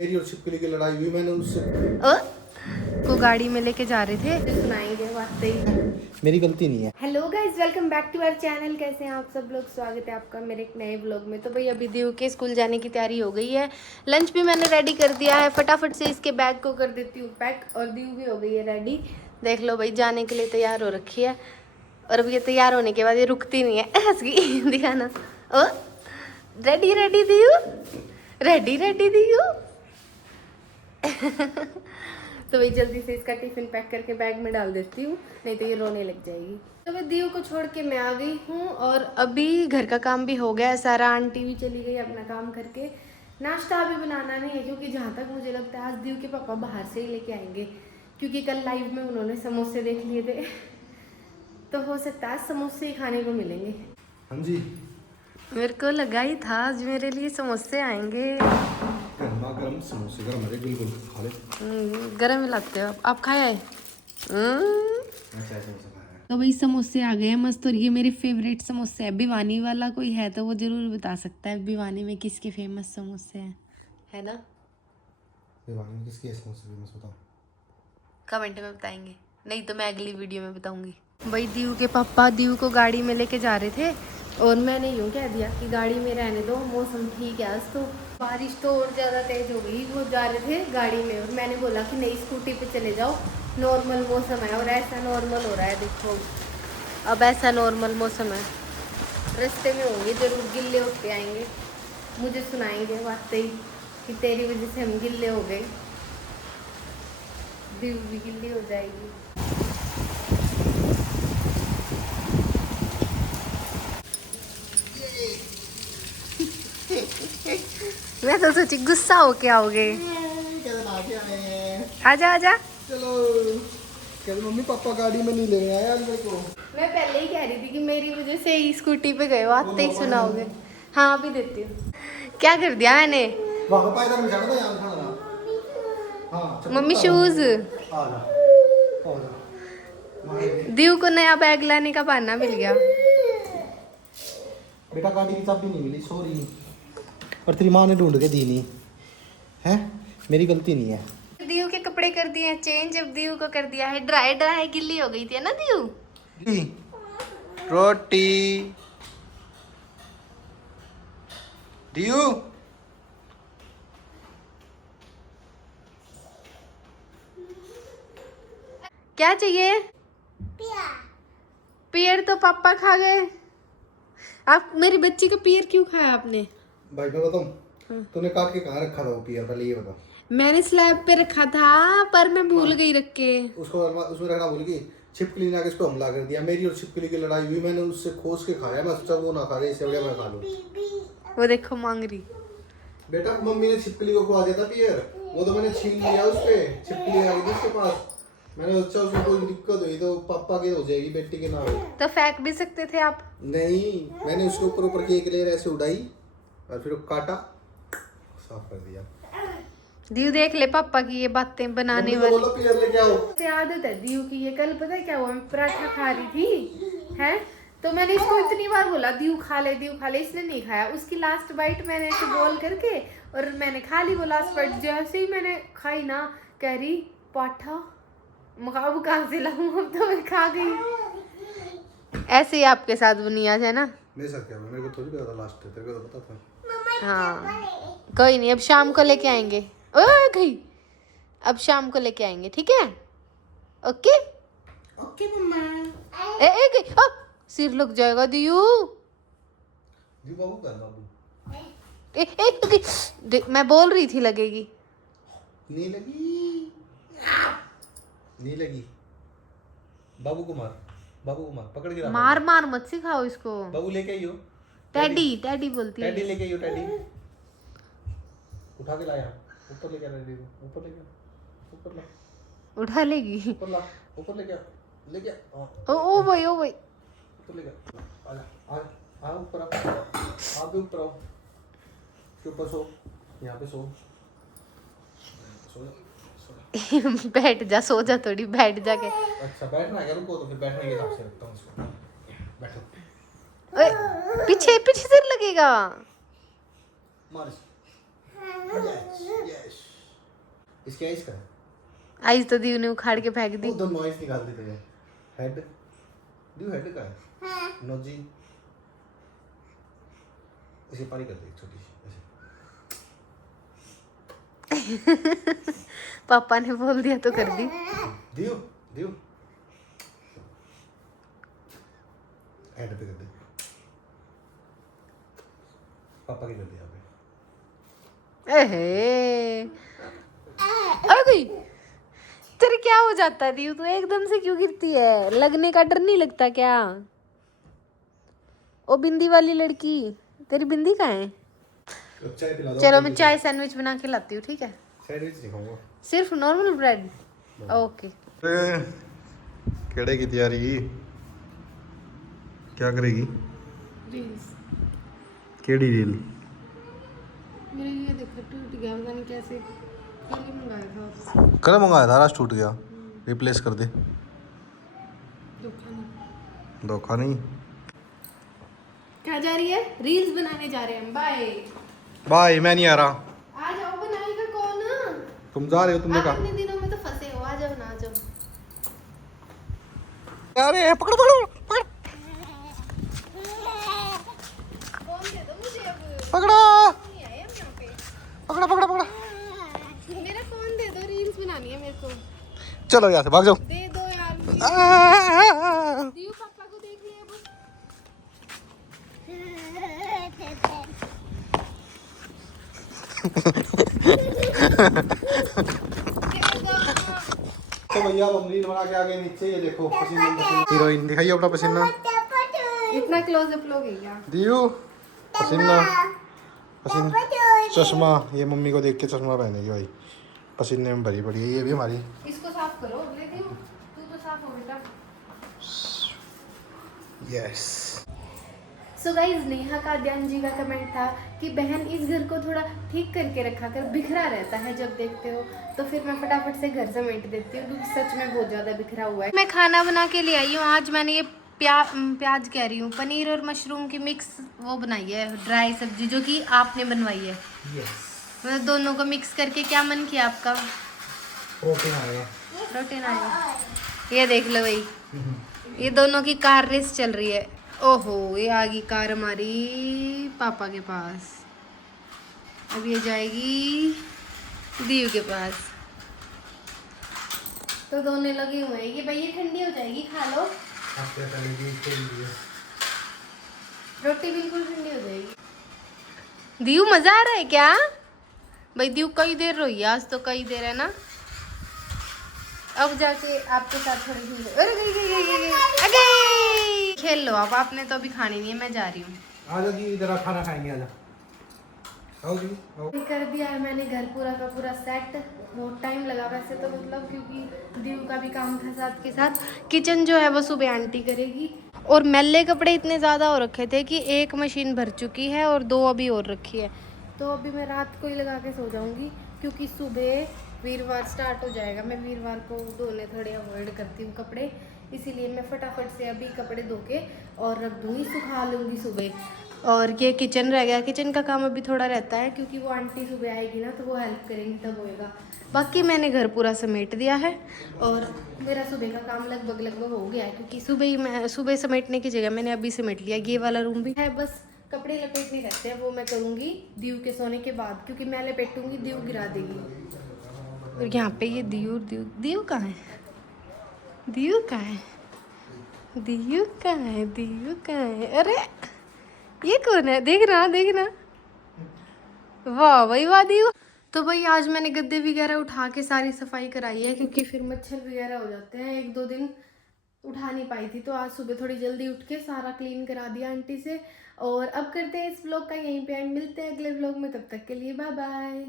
मेरी और छिपकली की लड़ाई हुई, मैंने उससे को गाड़ी में लेके जा रहे थे, सुनाएंगे बात ही। मेरी गलती नहीं है। Hello guys, welcome back to our channel. कैसे हैं आप सब लोग? स्वागत है आपका मेरे एक नए व्लॉग में। तो भाई अभी दीव के स्कूल जाने की तैयारी हो गई है, लंच भी मैंने रेडी कर दिया है। फटाफट से इसके बैग को कर देती हूँ पैक, और दीव भी हो गई है रेडी। देख लो भाई, जाने के लिए तैयार हो रखी है। और अब ये तैयार होने के बाद ये रुकती नहीं है, हंस गई दिखाना। ओ रेडी रेडी दीव, रेडी रेडी दीव। तो भाई जल्दी से इसका टिफिन पैक करके बैग में डाल देती हूँ, नहीं तो ये रोने लग जाएगी। तो मैं दीव को छोड़ के मैं आ गई हूँ, और अभी घर का काम भी हो गया है सारा। आंटी भी चली गई अपना काम करके। नाश्ता अभी बनाना नहीं है, क्योंकि जहाँ तक मुझे लगता है आज दीव के पापा बाहर से ही लेके आएंगे, क्योंकि कल लाइव में उन्होंने समोसे देख लिए थे। तो हो सकता है आज समोसे ही खाने को मिलेंगे। हाँ जी, मेरे को लगा ही था आज मेरे लिए समोसे आएंगे। गर्मा गर्म समोसे, गर्म है बिल्कुल, खा ले। गरम ही लगते हो आप खाए? ऐसा ऐसा खा रहा है। तो भाई समोसे आ गए हैं मस्त, और ये मेरे फेवरेट समोसे है। भिवानी वाला कोई है तो वो जरूर बता सकता है भिवानी में किसके फेमस समोसे हैं, है ना? भिवानी में किसके समोसे फेमस बताओ? कमेंट में बताएंगे, नहीं तो मैं अगली वीडियो में बताऊंगी। भाई दीव के पापा दीव को गाड़ी में लेके जा रहे थे, और मैंने यूँ कह दिया कि गाड़ी में रहने दो, मौसम ठीक है आज तो। बारिश तो और ज़्यादा तेज हो गई, वो जा रहे थे गाड़ी में, और मैंने बोला कि नहीं स्कूटी पे चले जाओ, नॉर्मल मौसम है। और ऐसा नॉर्मल हो रहा है, देखो अब ऐसा नॉर्मल मौसम है। रास्ते में होंगे जरूर, गिल्ले होते आएंगे, मुझे सुनाएंगे बातें कि तेरी वजह से हम गिल्ले हो गए। दीव भी गिल्ली हो जाएगी। मैं तो सोची गुस्सा होके आओगे। आजा आजा। चलो, कहते मम्मी पापा गाड़ी में नहीं ले गए यार मेरे को। मैं पहले ही कह रही थी कि मेरी वजह से ही स्कूटी पे गए हो, आते ही सुनाओगे। हाँ अभी देती हूँ। क्या कर दिया मैंने? वहाँ पे इधर में जाना था, यहाँ खाना। हाँ चलो, मम्मी शूज। आ जा, आ जा। दीव को नया बैग लाने का बहाना मिल गया। बेटा गाड़ी की चाबी नहीं मिली, सॉरी। और तेरी माँ ने ढूंढ के दी नहीं है, मेरी गलती नहीं है। दीव के कपड़े कर दिए हैं चेंज, अब दीव को कर दिया है ड्राई। ड्राई गिल्ली हो गई थी ना दीव। रोटी दियो, क्या चाहिए? पियर तो पापा खा गए। आप मेरी बच्ची का पियर क्यों खाया आपने? भाई मैं बताऊं, तूने काट के कहाँ रखा था वो पियर? पहले ये बता। मैंने स्लैब पे रखा था, पर मैं भूल गई रख के। उसको उसमें रखना भूल गई। छिपकली ने आके इसको हमला कर दिया, मेरी और छिपकली की लड़ाई हुई, मैंने उससे खोस के खाया। मैं सोचा वो ना खा रही, इससे बढ़िया मैं खा लूं। वो देखो मांग रही। बेटा मम्मी ने छिपकली को खुआ दिया था पियर, वो तो मैंने छीन लिया उसपे। छिपकली आ गई थी उसके पास, मैंने सोचा उसमें कोई दिक्कत हुई तो पापा की हो जाएगी, बेटी के ना हो। तो फेंक भी सकते थे आप। नहीं, मैंने उसके ऊपर ऊपर की एक लेयर ऐसे उड़ाई और फिर काटा, साफ कर दिया। दीव देख ले पापा की ये बातें बनाने वाली। बोलो पियर लेके आओ। आदत है दीव की ये। कल पता है क्या हुआ, मैं पराठा खा रही थी है, तो मैंने इसको इतनी बार बोला दीव खा ले, दीव खा ले, इसने नहीं खाया। उसकी लास्ट बाइट मैंने ऐसे बोल करके और मैंने खा ली वो लास्ट बाइट। जैसे ही मैंने खाई ना, कह रही पाठा मकाबू कहाँ से लाऊं, अब तो मैं खा गई। ऐसे ही आपके साथ बुनियाद है ना। मेरे साथ क्या हुआ? मेरे को थोड़ी पता था लास्ट, तेरे को तो पता था। हाँ कोई नहीं, अब शाम को लेके आएंगे। ओ गई, अब शाम को लेके आएंगे, ठीक है? ओके ओके मम्मा। ए ए गई, ओ सिर लग जाएगा दियू। जी बाबू कर बाबू। ए ए गई, मैं बोल रही थी लगेगी। नहीं लगी, नहीं लगी। बाबू को मार, बाबू को मार, पकड़ के मार मार मत सिखाओ इसको। बाबू लेके आइयो। टैडी टैडी बोलती है। टैडी लेके आइयो, टैडी उठा के लाया। ऊपर लेके आ, टैडी को ऊपर लेके आ, ऊपर ला, उठा लेगी। ऊपर ला, ऊपर लेके आ, लेके आ। ओ भाई ओ भाई, ऊपर लेके आ, आ आ ऊपर आ, आप भी ऊपर आओ, इसके ऊपर सो, यहाँ पे सो, सो जा, सो जा। बैठ जा, सो जा थोड़ी, बैठ जा के। अच्छा बैठना है, रुको तो फिर बैठने के हिसाब से रखता हूँ इसको। बैठो। ओए पीछे पीछे सिर लगेगा। मार इसको। Yes yes. इसकी आइस का है? आइस तो दीव ने उखाड़ के फेंक दी। वो दोनों आइस निकाल दी तुझे। हेड दीव हेड का है? नोजी इसे पानी कर दे छोटी सी ऐसे। पापा ने बोल दिया तो कर दी। दीव दीव हेड पे कर दे। पापा की कर दिया आपने। एहे अरे गई तेरे क्या हो जाता है दीव, तू एकदम से क्यों गिरती है? लगने का डर नहीं लगता क्या? ओ बिंदी वाली लड़की, तेरी बिंदी कहाँ है? चाय पिला दो। चलो मैं चाय सैंडविच बना के लाती हूँ, ठीक है? सैंडविच दिखाऊंगा। सिर्फ नॉर्मल ब्रेड? ओके। केड़े की तैयारी क्या करेगी? रील्स। केड़ी रील? मेरे ये देखो टूट गया, पता नहीं कैसे। कल ही मंगाया था। कल मंगाया था, आज टूट गया। रिप्लेस कर दे। धोखा नहीं। क्या जा रही है? रील्स बनाने जा रहे हैं हम। बाय बाय, मैं नहीं आ रहा। आ जाओ, बनाएगा कौन? तुम जा रहे हो, तुमने आप कहा। इतने दिनों में तो फंसे हो, आ जाओ ना, आ जाओ। अरे पकड़ो पकड़ो पकड़ो फोन दे दो मुझे अब। पकड़ो नहीं आए हम यहाँ पे। पकड़ो पकड़ो पकड़ो। मेरा फोन दे दो, रील्स बनानी है मेरे को। चलो यहाँ से भाग जाओ। दे दो यार मुझे। दीव पापा को देख लिया अब। तो भैया हम रील बना के आ गए नीचे, ये देखो पसीना पसीना। हीरोइन दिखाइए अपना पसीना। इतना क्लोजअप लोगे क्या? दियो पसीना पसीना। चश्मा, ये मम्मी को देख के चश्मा पहनेगी भाई, पसीने में भरी पड़ी है ये भी हमारी। इसको साफ करो, ले दीव। तू तो साफ हो बेटा। Yes. So guys, Neha Kadyan ji का कमेंट था कि बहन इस घर को थोड़ा ठीक करके रखा कर, बिखरा रहता है जब देखते हो। तो फिर मैं फटाफट से घर समेट देती हूँ क्योंकि सच में बहुत ज़्यादा बिखरा हुआ है। मैं खाना बना के ले आई हूँ। आज मैंने ये प्याज कह रही हूँ, पनीर और मशरूम की मिक्स वो बनाई है, ड्राई सब्जी, जो कि आपने बनवाई है। मतलब दोनों को मिक्स करके। क्या मन किया आपका? प्रोटीन आएगा। प्रोटीन आएगा। ये देख लो भाई, ये दोनों की कार रेस चल रही है। ओहो, ये आ गई कार हमारी पापा के पास। अब ये जाएगी दीव के पास। तो दोनों लगे हुए हैं। ये भाई ये ठंडी हो जाएगी, खा लो। रोटी बिल्कुल ठंडी हो जाएगी। दीव मजा आ रहा है क्या? भाई दीव कई देर रोई है आज तो, कई देर है ना। अब जाके आपके साथ थोड़ी सी अरे गई खेल लो आप। आपने तो अभी खानी नहीं है, मैं जा रही हूँ। आ जाओ जी, इधर खाना खाएंगे, आजा। आओ जी आओ। कर दिया है मैंने घर पूरा का पूरा सेट। बहुत टाइम लगा वैसे तो, मतलब क्योंकि दीव का भी काम था साथ के साथ। किचन जो है वो सुबह आंटी करेगी। और मैले कपड़े इतने ज़्यादा हो रखे थे कि एक मशीन भर चुकी है और 2 अभी और रखी है। तो अभी मैं रात को ही लगा के सो जाऊँगी क्योंकि सुबह वीरवार स्टार्ट हो जाएगा। मैं वीरवार को धोने थोड़े अवॉइड करती हूँ कपड़े, इसीलिए मैं फटाफट से अभी कपड़े धो के और रख दूँगी, सुखा लूँगी सुबह। और ये किचन रह गया, किचन का काम अभी थोड़ा रहता है क्योंकि वो आंटी सुबह आएगी ना तो वो हेल्प करेंगी तब होएगा। बाकी मैंने घर पूरा समेट दिया है और मेरा सुबह का काम लगभग हो गया है क्योंकि सुबह समेटने की जगह मैंने अभी समेट लिया। ये वाला रूम भी है, बस कपड़े लपेटने रहते हैं, वो मैं करूँगी दीव के सोने के बाद क्योंकि मैं लपेटूँगी दीव गिरा देगी। और यहाँ पे ये दीव कहाँ है? दीव कहाँ है? दीव कहाँ है? दीव कहाँ है? अरे ये कौन है? देखना। वाह भाई वाह दीव। तो भाई आज मैंने गद्दे वगैरह उठा के सारी सफाई कराई है क्योंकि फिर मच्छर वगैरह हो जाते हैं। 1-2 दिन उठा नहीं पाई थी तो आज सुबह थोड़ी जल्दी उठ के सारा क्लीन करा दिया आंटी से। और अब करते हैं इस व्लॉग का यहीं पे एंड। मिलते हैं अगले व्लॉग में, तब तक के लिए बाय बाय।